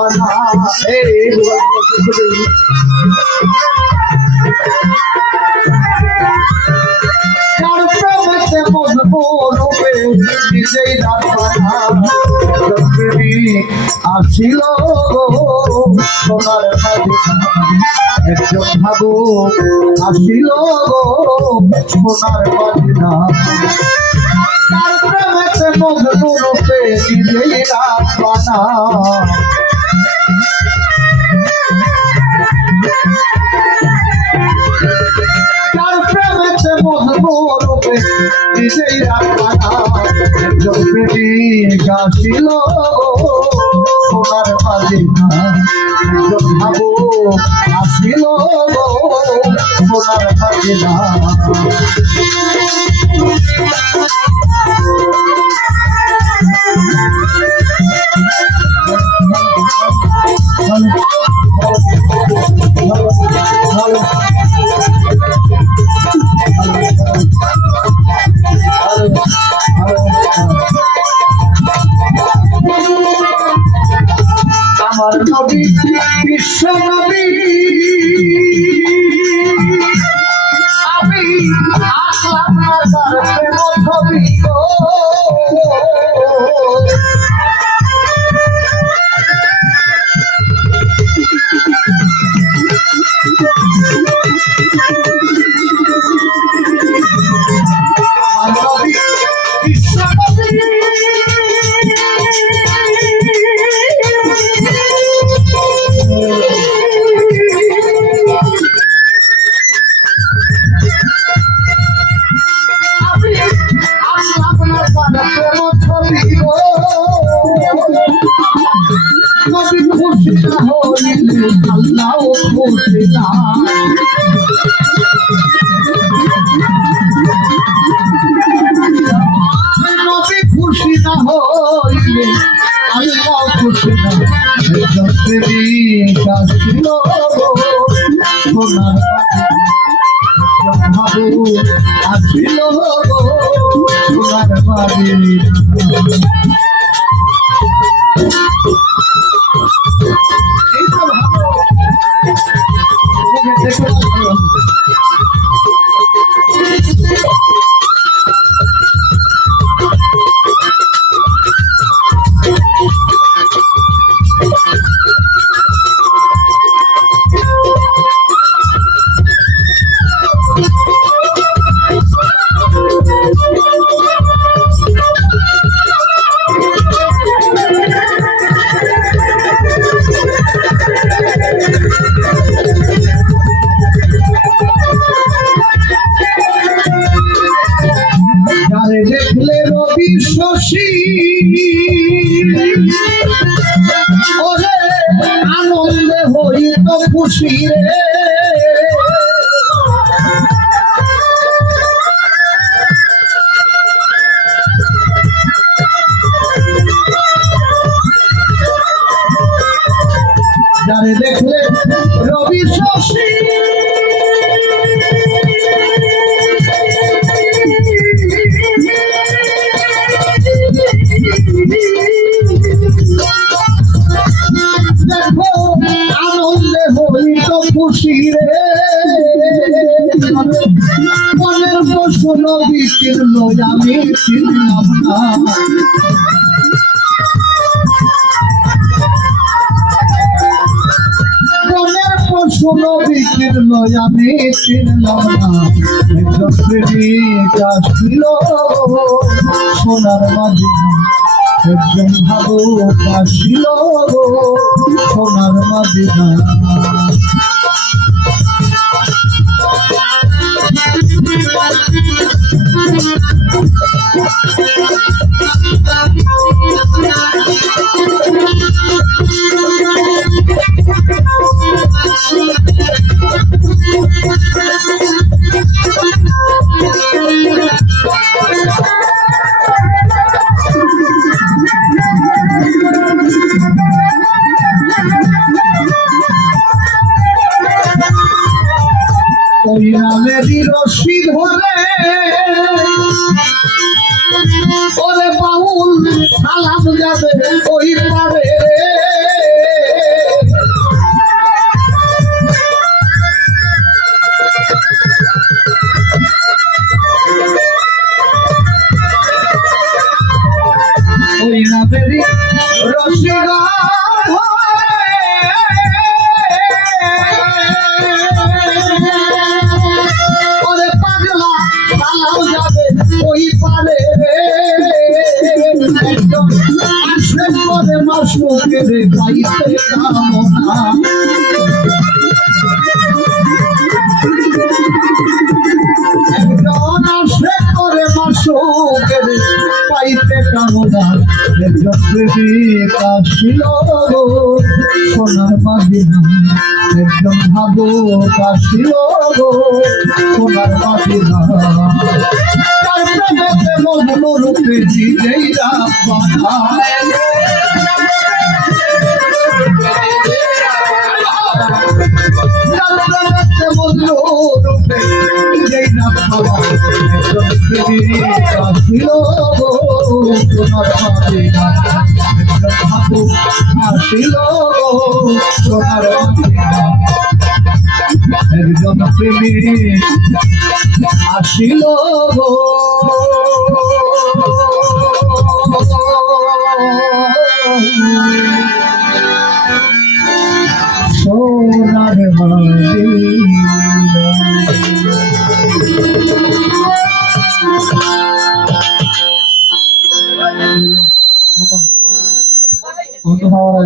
পানা এই নিজেই আসিল সোনার একজন ভাবু আসিল সোনার বাজনা তার প্রেমেতে মজনু রূপে নিজেই রাত বানা রূপে নিজেই রাখা গাছিল সোনার বাজিনা ভাবো আসিল সোনার বাজিনা আমার নবী বিশ্ব নবী আমি আসলাম না তার প্রেম ছবি নবী খুশি না হইলে আল্লাহ খুশি না নবী খুশি না হইলে আল্লাহ খুশি না কাছিল সোনার ভাবু আসিল সোনার বাড়ি দেখলে রবি শশী ওরে আনন্দে হইত খুশি রে যারে দেখলে রবি শশী আনন্দে হইত খুশি রে মনের প্রশ্ন নবী চিনল আমি চিনলাম না মনের প্রশ্ন নবী চিনল আমি চিনলাম না একজন প্রেমিক আসছিল সোনার মাঝিনা একজন ভাবু আসিল সোনার মাঝিনা ওই নামেরই রশি ধরে ওরে বাউল সালাম যাবে ওই পারে ওরে পাগলা পালাও যাবে ওই পারে আসে করে মাসুকের পাইতে কামনা একজন আসে করে মাসুকের পাইতে কামনা একজন প্রেমিক আসিল সোনার মাদিনা একজন ভাবুক আসিল সোনার মাদিনা তার প্রেমেতে মজনু রূপে নিজেই রাখা মজনু রূপে নিজেই রাখা একজন প্রেমিক আসিল সোনার মাদিনা একজন ভাবুক আসিল সোনার মাদিনা একজন প্রেমিক আসিল সোনার মাদিনা অন্য হাওয়া